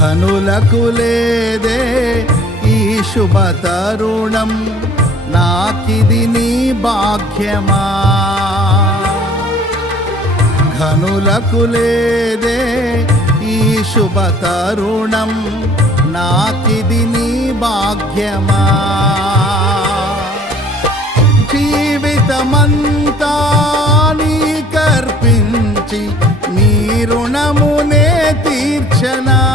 ఘనులకు లేదే ఈ శుభ తరుణం, నాకిది నీ భాగ్యమా. ఘనులకు లేదే ఈ శుభ తరుణం, నాకిది నీ భాగ్యమా. జీవితమంతా నీకర్పించి నీ రుణమునే తీర్చనా.